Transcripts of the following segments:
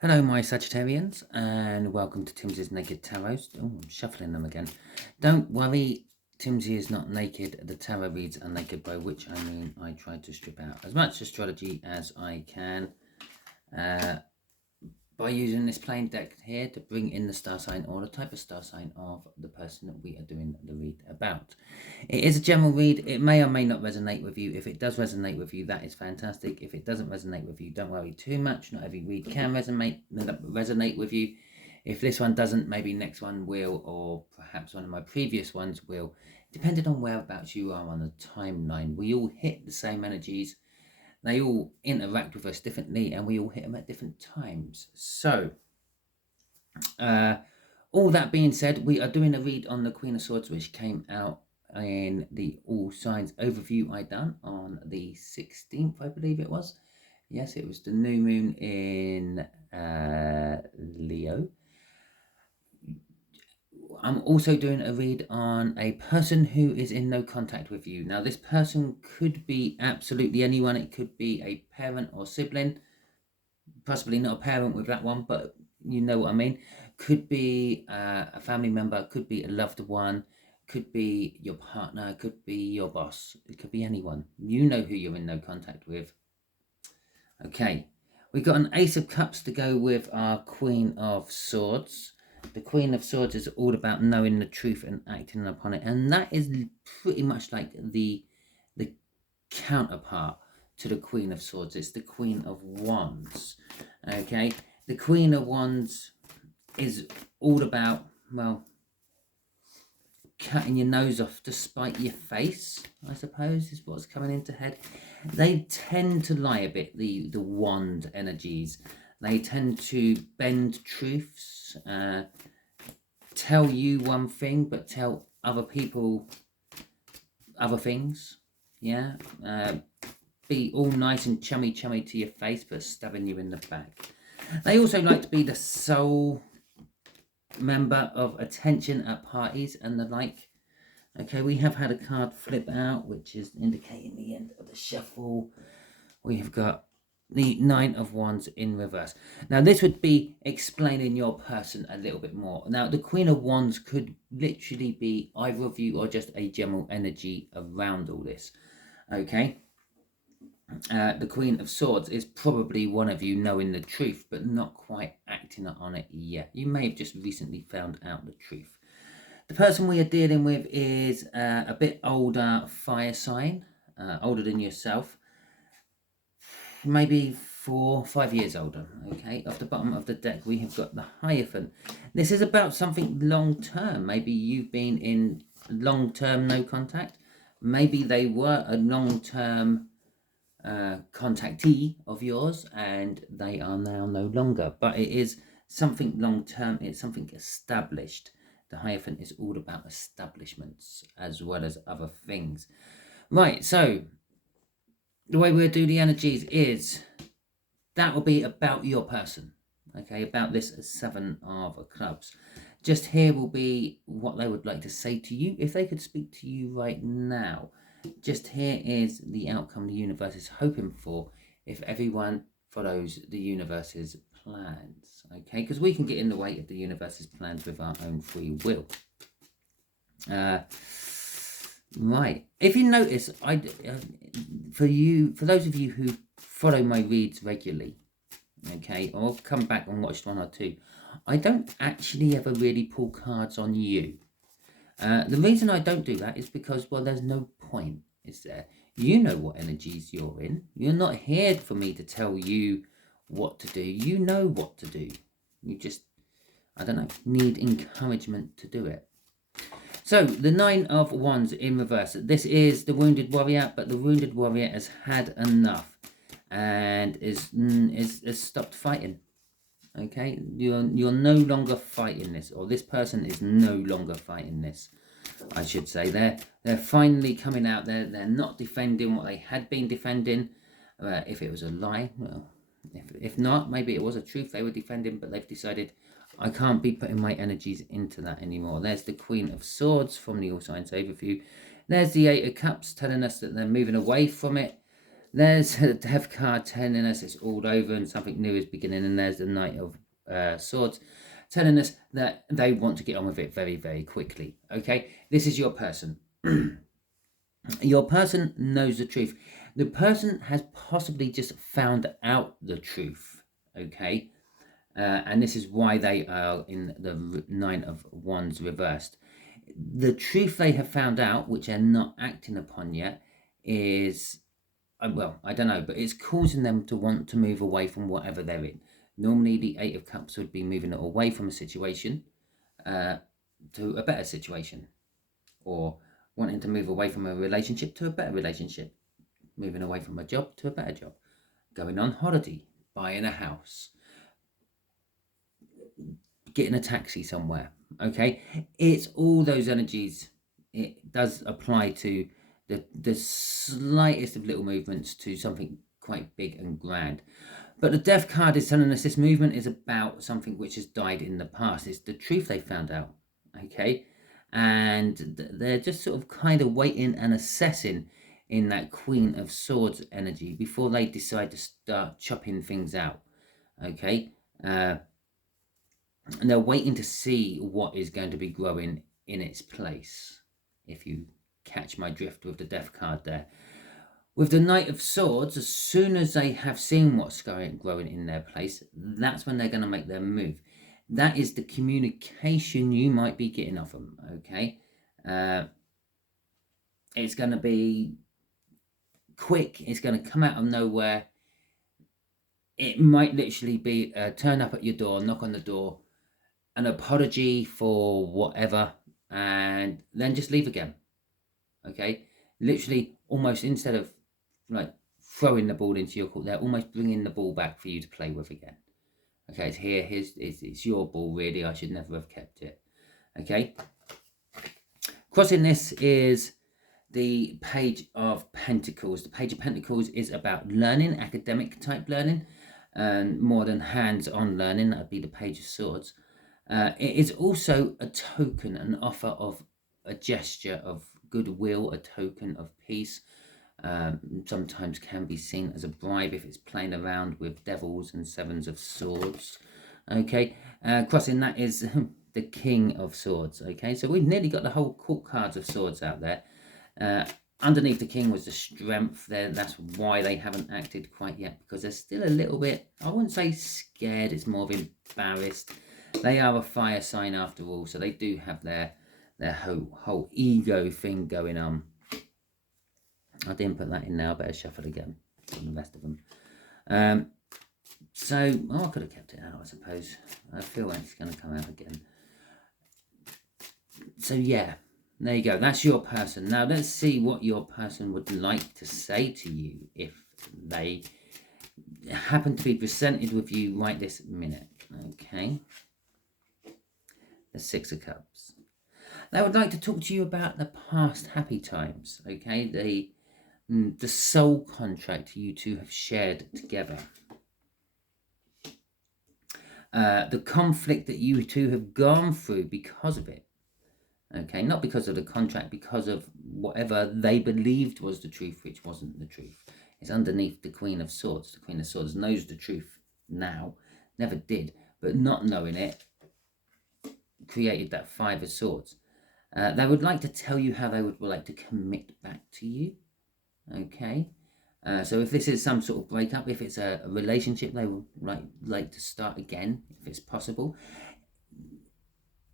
Hello, my Sagittarians, and welcome to Timsy's Naked Tarot. Oh, I'm shuffling them again. Don't worry, Timsy is not naked. The tarot reads are naked, by which I mean I try to strip out as much astrology as I can by using this plain deck here to bring in the star sign or the type of star sign of the person that we are doing the read about. It is a general read. It may or may not resonate with you. If it does resonate with you, that is fantastic. If it doesn't resonate with you, don't worry too much. Not every read can resonate with you. If this one doesn't, maybe next one will, or perhaps one of my previous ones will, depending on whereabouts you are on the timeline. We all hit the same energies. They all interact with us differently, and we all hit them at different times. So, all that being said, we are doing a read on the Queen of Swords, which came out in the All Signs overview I done on the 16th, I believe it was. Yes, it was the new moon in Leo. I'm also doing a read on a person who is in no contact with you. Now, this person could be absolutely anyone. It could be a parent or sibling, possibly not a parent with that one, but you know what I mean. Could be a family member, could be a loved one, could be your partner, could be your boss. It could be anyone. You know who you're in no contact with. Okay, we got an Ace of Cups to go with our Queen of Swords. The Queen of Swords is all about knowing the truth and acting upon it, and that is pretty much like the counterpart to the Queen of Swords. It's the Queen of Wands. Okay, the Queen of Wands is all about, well, cutting your nose off to spite your face, I suppose, is what's coming into head. They tend to lie a bit, the wand energies. They tend to bend truths, tell you one thing, but tell other people other things. Yeah, be all nice and chummy to your face, but stabbing you in the back. They also like to be the sole member of attention at parties and the like. Okay, we have had a card flip out, which is indicating the end of the shuffle. We have got the Nine of Wands in reverse. Now, this would be explaining your person a little bit more. Now, the Queen of Wands could literally be either of you or just a general energy around all this. Okay. The Queen of Swords is probably one of you knowing the truth, but not quite acting on it yet. You may have just recently found out the truth. The person we are dealing with is a bit older fire sign, older than yourself, maybe 4 or 5 years older. Okay, off the bottom of the deck we have got the Hierophant. This is about something long term. Maybe you've been in long term no contact. Maybe they were a long term contactee of yours and they are now no longer, but it is something long term. It's something established. The Hierophant is all about establishments as well as other things. Right, so the way we'll do the energies is that will be about your person. Okay, about this 7 of clubs. Just here will be what they would like to say to you if they could speak to you right now. Just here is the outcome the universe is hoping for if everyone follows the universe's plans. Okay, because we can get in the way of the universe's plans with our own free will. Right. If you notice, for those of you who follow my reads regularly, okay, or come back and watched 1 or 2, I don't actually ever really pull cards on you. The reason I don't do that is because, well, there's no point, is there? You know what energies you're in. You're not here for me to tell you what to do. You know what to do. You just, I don't know, need encouragement to do it. So, the 9 of Wands in reverse. This is the Wounded Warrior, but the Wounded Warrior has had enough and is stopped fighting. Okay, you're no longer fighting this, or this person is no longer fighting this, I should say. They're finally coming out there. They're not defending what they had been defending. If it was a lie, well, if not, maybe it was a truth they were defending, but they've decided, I can't be putting my energies into that anymore. There's the Queen of Swords from the All Signs overview. There's the 8 of Cups telling us that they're moving away from it. There's a Death card telling us it's all over and something new is beginning, and there's the Knight of Swords telling us that they want to get on with it very, very quickly. Okay, this is your person. Your person knows the truth. The person has possibly just found out the truth. Okay, and this is why they are in the Nine of Wands reversed. The truth they have found out, which they're not acting upon yet, is, well, I don't know, but it's causing them to want to move away from whatever they're in. Normally, the Eight of Cups would be moving away from a situation to a better situation, or wanting to move away from a relationship to a better relationship, moving away from a job to a better job, going on holiday, buying a house, getting a taxi somewhere. Okay, it's all those energies. It does apply to the slightest of little movements to something quite big and grand. But the Death card is telling us this movement is about something which has died in the past. It's the truth they found out. Okay, and they're just sort of kind of waiting and assessing in that Queen of Swords energy before they decide to start chopping things out. Okay, and they're waiting to see what is going to be growing in its place, if you catch my drift with the Death card there. With the Knight of Swords, as soon as they have seen what's growing in their place, that's when they're going to make their move. That is the communication you might be getting off them, okay? It's going to be quick. It's going to come out of nowhere. It might literally be turn up at your door, knock on the door, an apology for whatever, and then just leave again, okay? Literally, almost instead of like throwing the ball into your court, they're almost bringing the ball back for you to play with again. Okay, it's here, it's your ball, really. I should never have kept it. Okay, crossing this is the Page of Pentacles. The Page of Pentacles is about learning, academic type learning, and more than hands-on learning. That would be the Page of Swords. It is also a token, an offer of a gesture of goodwill, a token of peace. Sometimes can be seen as a bribe if it's playing around with devils and sevens of swords. Okay, crossing that is the King of Swords. Okay, so we've nearly got the whole court cards of swords out there. Underneath the King was the strength there. That's why they haven't acted quite yet, because they're still a little bit, I wouldn't say scared, it's more of embarrassed. They are a fire sign after all, so they do have their whole ego thing going on. I didn't put that in now. I better shuffle again for the rest of them. So, I could have kept it out, I suppose. I feel like it's going to come out again. So, yeah, there you go. That's your person. Now, let's see what your person would like to say to you if they happen to be presented with you right this minute. Okay. The Six of Cups. They would like to talk to you about the past happy times. Okay, the soul contract you two have shared together. The conflict that you two have gone through because of it. Okay, not because of the contract, because of whatever they believed was the truth, which wasn't the truth. It's underneath the Queen of Swords. The Queen of Swords knows the truth now. Never did, but not knowing it created that Five of Swords. They would like to tell you how they would like to commit back to you. Okay, so if this is some sort of breakup, if it's a relationship, they would like to start again, if it's possible.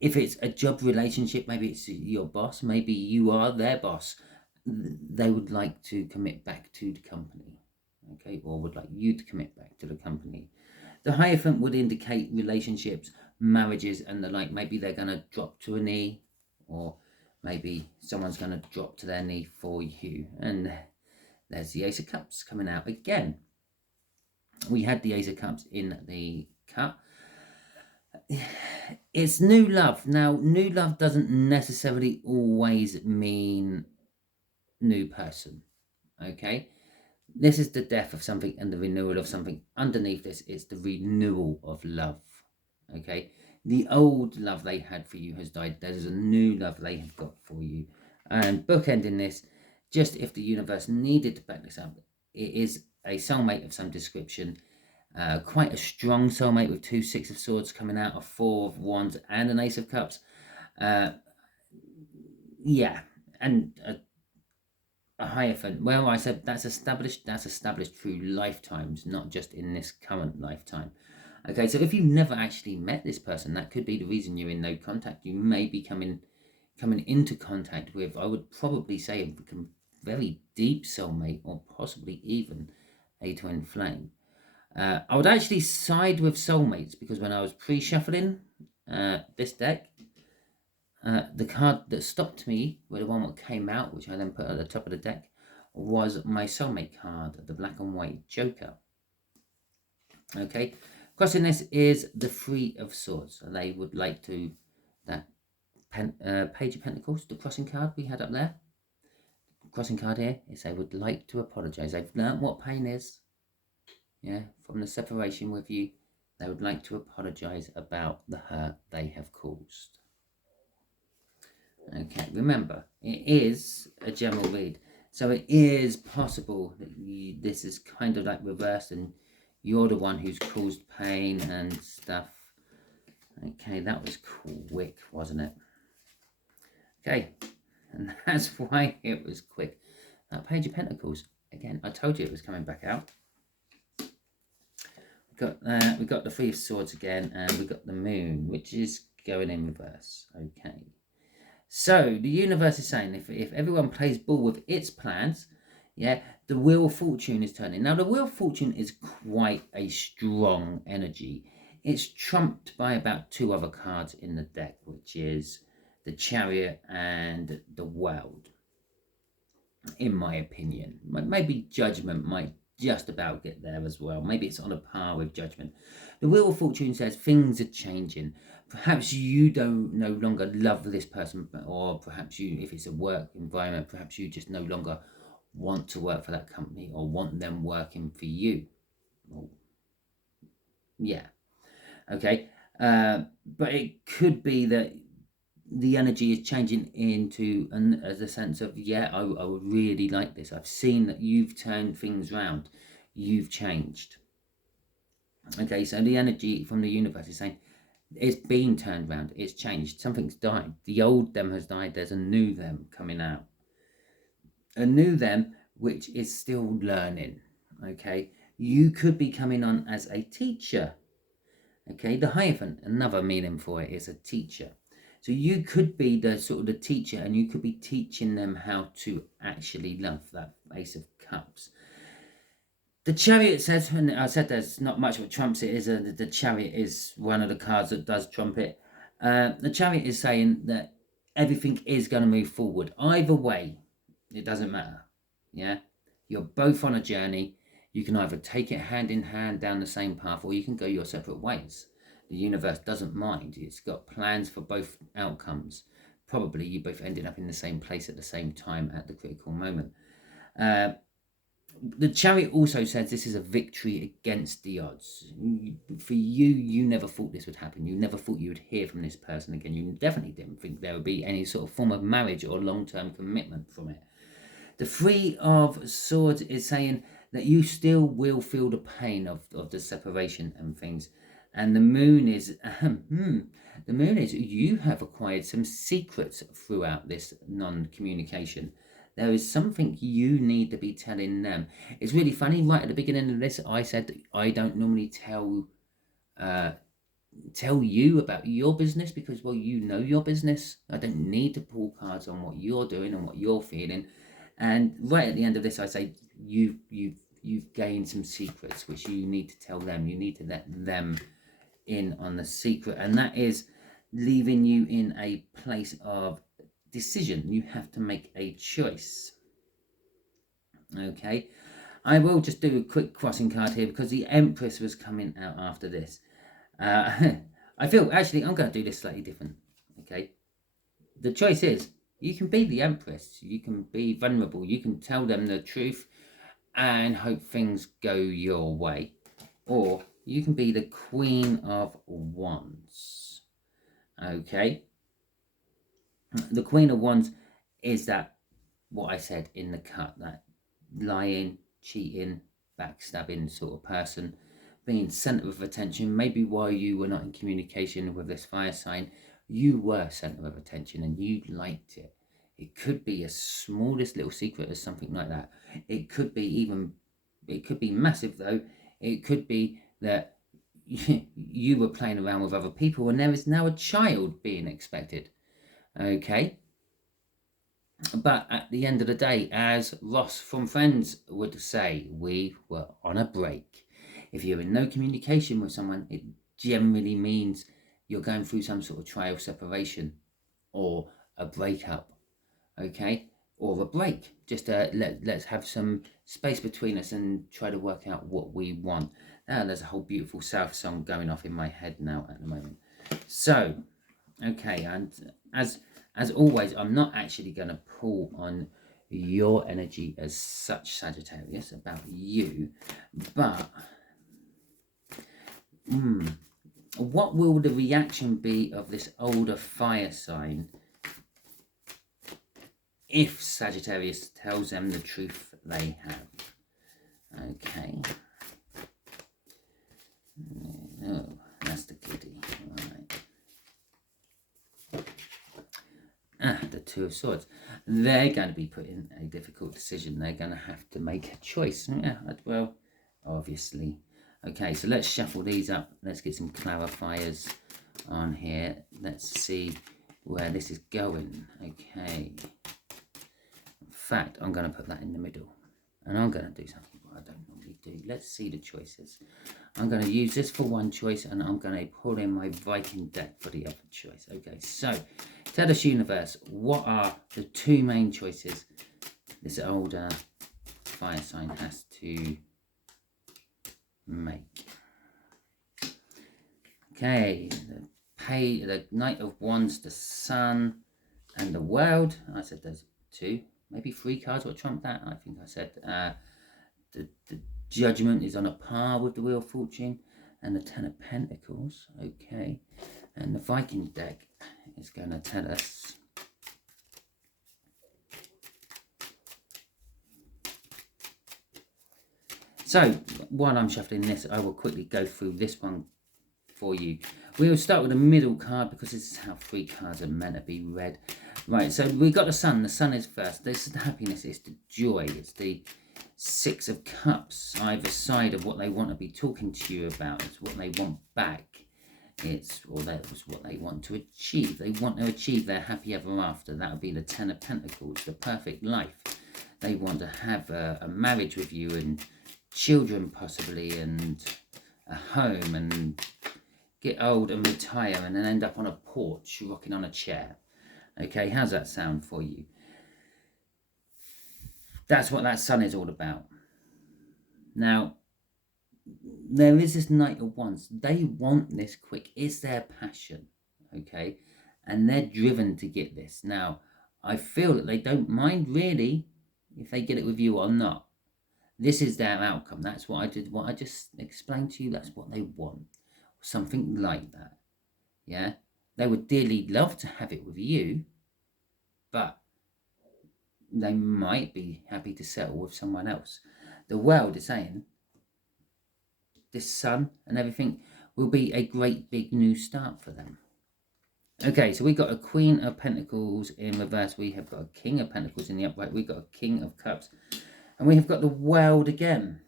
If it's a job relationship, maybe it's your boss, maybe you are their boss, they would like to commit back to the company, okay, or would like you to commit back to the company. The Hierophant would indicate relationships, marriages, and the like. Maybe they're going to drop to a knee, or maybe someone's going to drop to their knee for you. And there's the Ace of Cups coming out again. We had the Ace of Cups in the cut. It's new love. Now, new love doesn't necessarily always mean new person. Okay? This is the death of something and the renewal of something. Underneath this, it's the renewal of love. Okay? The old love they had for you has died. There's a new love they have got for you. And bookending this, just if the universe needed to back this up, it is a soulmate of some description. Quite a strong soulmate with 2 Six of Swords coming out, a 4 of Wands, and an Ace of Cups. Yeah, and a Hierophant. Well, I said that's established. That's established through lifetimes, not just in this current lifetime. Okay, so if you've never actually met this person, that could be the reason you're in no contact. You may be coming into contact with, I would probably say, a very deep soulmate, or possibly even a twin flame. I would actually side with soulmates, because when I was pre-shuffling this deck, the card that stopped me, well, the one that came out, which I then put at the top of the deck, was my soulmate card, the black and white Joker. Okay, crossing this is the Three of Swords. So they would like to, that Page of Pentacles, the crossing card we had up there. Crossing card here is they would like to apologise. They've learnt what pain is, yeah, from the separation with you. They would like to apologise about the hurt they have caused. Okay, remember, it is a general read. So it is possible that this is kind of like reversed and you're the one who's caused pain and stuff. Okay, that was quick, wasn't it? Okay, and that's why it was quick. That Page of Pentacles, again, I told you it was coming back out. We got the Three of Swords again, and we got the Moon, which is going in reverse. Okay. So the universe is saying if everyone plays ball with its plans, yeah, the Wheel of Fortune is turning. Now the Wheel of Fortune is quite a strong energy. It's trumped by about 2 other cards in the deck, which is the Chariot and the World, in my opinion. Maybe Judgment might just about get there as well. Maybe it's on a par with Judgment. The Wheel of Fortune says things are changing. Perhaps you don't no longer love this person, or perhaps you, if it's a work environment, perhaps you just no longer want to work for that company or want them working for you. Well, yeah, okay. But it could be that the energy is changing into as a sense of, yeah, I would really like this. I've seen that you've turned things around. You've changed. Okay, so the energy from the universe is saying, it's been turned around, it's changed, something's died. The old them has died, there's a new them coming out. A new them which is still learning. Okay, you could be coming on as a teacher. Okay, the Hierophant, another meaning for it is a teacher. So you could be the sort of the teacher, and you could be teaching them how to actually love, that Ace of Cups. The Chariot says, and I said there's not much what trumps it, is the Chariot is one of the cards that does trump it. The Chariot is saying that everything is going to move forward. Either way, it doesn't matter. Yeah, you're both on a journey. You can either take it hand in hand down the same path, or you can go your separate ways. The universe doesn't mind. It's got plans for both outcomes. Probably you both ended up in the same place at the same time at the critical moment. The Chariot also says this is a victory against the odds. For you, you never thought this would happen. You never thought you would hear from this person again. You definitely didn't think there would be any sort of form of marriage or long-term commitment from it. The Three of Swords is saying that you still will feel the pain of the separation and things. And the Moon is, the Moon is, you have acquired some secrets throughout this non-communication. There is something you need to be telling them. It's really funny, right at the beginning of this, I said that I don't normally tell you about your business, because, well, you know your business. I don't need to pull cards on what you're doing and what you're feeling. And right at the end of this, I say you've gained some secrets which you need to tell them. You need to let them in on the secret, and that is leaving you in a place of decision. You have to make a choice. Okay, I will just do a quick crossing card here because the Empress was coming out after this. I feel actually I'm going to do this slightly different. Okay, the choice is you can be the Empress, you can be vulnerable, you can tell them the truth and hope things go your way, or you can be the Queen of Wands. Okay, the Queen of Wands is that, what I said in the cut, that lying, cheating, backstabbing sort of person, being centre of attention. Maybe while you were not in communication with this fire sign, you were centre of attention and you liked it. It could be as smallest little secret as something like that. It could be massive though. It could be that you were playing around with other people and there is now a child being expected. Okay. But at the end of the day, as Ross from Friends would say, we were on a break. If you're in no communication with someone, it generally means you're going through some sort of trial separation or a breakup, okay? Or a break. Just let's have some space between us and try to work out what we want. Now, there's a whole beautiful South song going off in my head now at the moment. So, okay, and as always, I'm not actually going to pull on your energy as such, Sagittarius, about you, but what will the reaction be of this older fire sign if Sagittarius tells them the truth they have? Okay. Oh, that's the goodie. Right. The Two of Swords. They're going to be put in a difficult decision. They're going to have to make a choice. Yeah, well, obviously. Okay, so let's shuffle these up. Let's get some clarifiers on here. Let's see where this is going. Okay. In fact, I'm going to put that in the middle. And I'm going to do something I don't normally do. Let's see the choices. I'm going to use this for one choice and I'm going to pull in my Viking deck for the other choice. Okay, so tell us, universe, what are the two main choices this older fire sign has to make? Okay, the Knight of Wands, the Sun, and the World. I said there's two, maybe three cards. What trumped that? I think I said the Judgment is on a par with the Wheel of Fortune, and the Ten of Pentacles. Okay, and the Viking deck is going to tell us so while I'm shuffling this, I will quickly go through this one for you. We'll start with the middle card because this is how three cards are meant to be read. Right, so we got the Sun. The Sun is first. This is the happiness, it's the joy, it's the Six of Cups either side of what they want to be talking to you about. It's what they want back. That was what they want to achieve. They want to achieve their happy ever after. That would be the Ten of Pentacles, the perfect life. They want to have a marriage with you and children possibly and a home and get old and retire and then end up on a porch rocking on a chair. Okay, how's that sound for you? That's what that Sun is all about. Now, there is this Knight of Wands. They want this quick. It's their passion, okay? And they're driven to get this. Now, I feel that they don't mind really if they get it with you or not. This is their outcome. That's what I did. What I just explained to you, that's what they want. Something like that, yeah? They would dearly love to have it with you, but they might be happy to settle with someone else. The World is saying this Sun and everything will be a great big new start for them. Okay, so we've got a Queen of Pentacles in reverse. We have got a King of Pentacles in the upright. We've got a King of Cups. And we have got the World again.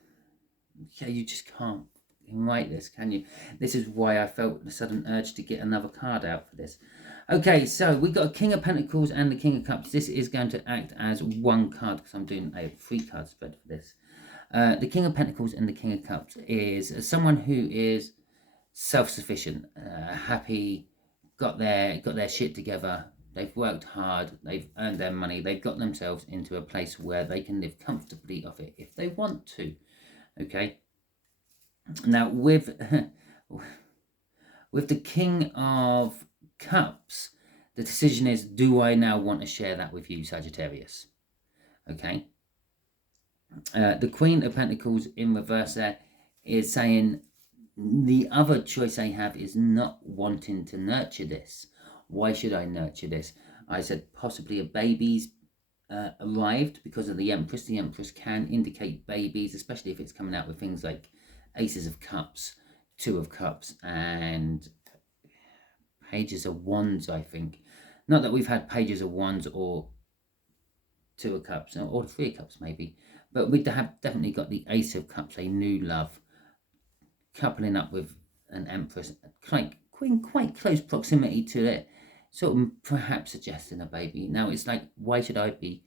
Okay, you just can't write this, can you? This is why I felt the sudden urge to get another card out for this. Okay, so we've got a King of Pentacles and the King of Cups. This is going to act as one card because I'm doing a 3-card spread for this. The King of Pentacles and the King of Cups is someone who is self-sufficient, happy, got their shit together. They've worked hard, they've earned their money, they've got themselves into a place where they can live comfortably off it if they want to. Okay. Now with the King of Cups, the decision is, do I now want to share that with you, Sagittarius? Okay. The Queen of Pentacles in reverse there is saying the other choice I have is not wanting to nurture this. Why should I nurture this? I said possibly a baby's arrived because of the Empress. The Empress can indicate babies, especially if it's coming out with things like Aces of Cups, Two of Cups, and Pages of Wands, I think. Not that we've had Pages of Wands or Two of Cups, or Three of Cups maybe, but we have definitely got the Ace of Cups, a new love, coupling up with an Empress, quite close proximity to it, sort of perhaps suggesting a baby. Now it's like, why should I be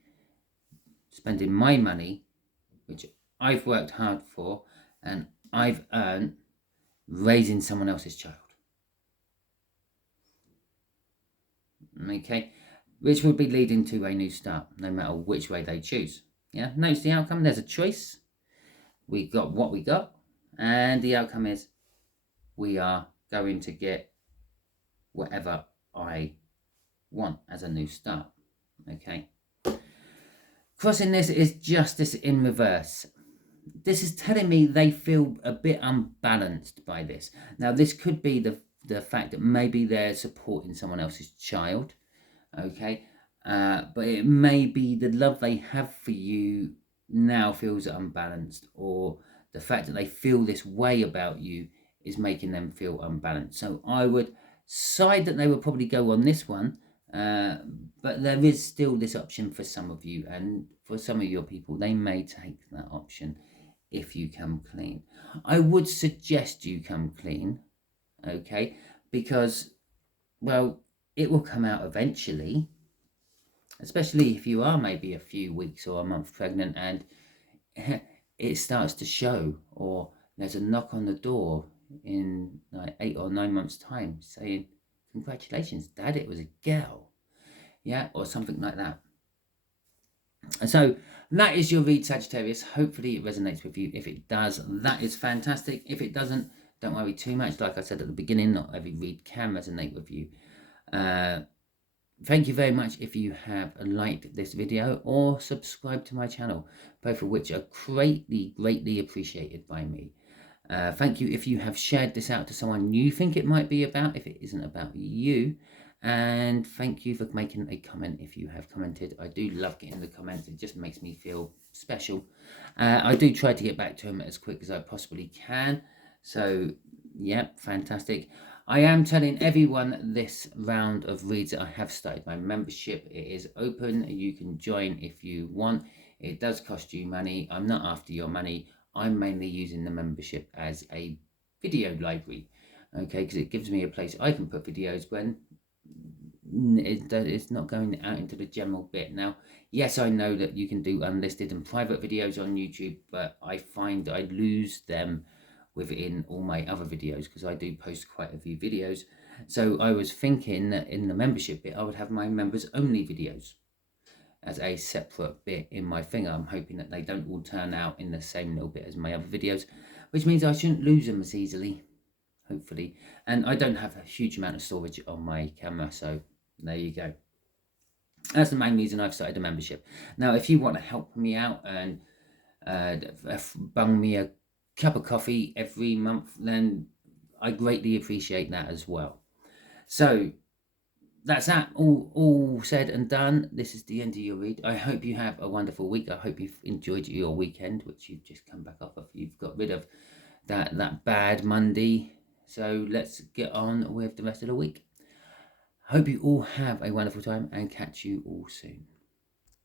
spending my money, which I've worked hard for and I've earned, raising someone else's child? Okay, which would be leading to a new start, no matter which way they choose. Yeah, notice the outcome. There's a choice. We got what we got, and the outcome is we are going to get whatever I want as a new start. Okay. Crossing this is justice in reverse. This is telling me they feel a bit unbalanced by this. Now, this could be the fact that maybe they're supporting someone else's child, okay? But it may be the love they have for you now feels unbalanced, or the fact that they feel this way about you is making them feel unbalanced. So I would side that they would probably go on this one, but there is still this option for some of you, and for some of your people, they may take that option if you come clean. I would suggest you come clean, okay? Because, well, it will come out eventually, especially if you are maybe a few weeks or a month pregnant and it starts to show, or there's a knock on the door in like 8 or 9 months' time saying, congratulations, Dad, it was a girl. Yeah, or something like that. So that is your read, Sagittarius. Hopefully it resonates with you. If it does, that is fantastic. If it doesn't, don't worry too much. Like I said at the beginning, not every read can resonate with you. Thank you very much if you have liked this video or subscribed to my channel, both of which are greatly appreciated by me. Thank you if you have shared this out to someone you think it might be about, if it isn't about you. And thank you for making a comment if you have commented. I do love getting the comments. It just makes me feel special. I do try to get back to them as quick as I possibly can. So, yeah, fantastic. I am telling everyone this round of reads that I have started my membership. It is open. You can join if you want. It does cost you money. I'm not after your money. I'm mainly using the membership as a video library, okay, because it gives me a place I can put videos when it's not going out into the general bit. Now, yes, I know that you can do unlisted and private videos on YouTube, but I find I lose them within all my other videos because I do post quite a few videos. So I was thinking that in the membership bit I would have my members only videos as a separate bit in my thing. I'm hoping that they don't all turn out in the same little bit as my other videos, which means I shouldn't lose them as easily, hopefully. And I don't have a huge amount of storage on my camera, so there you go. That's the main reason I've started a membership. Now, if you want to help me out and bung me a cup of coffee every month, then I greatly appreciate that as well. So that's that, all said and done. This is the end of your read. I hope you have a wonderful week. I hope you've enjoyed your weekend, which you've just come back off of. You've got rid of that bad Monday. So let's get on with the rest of the week. Hope you all have a wonderful time and catch you all soon.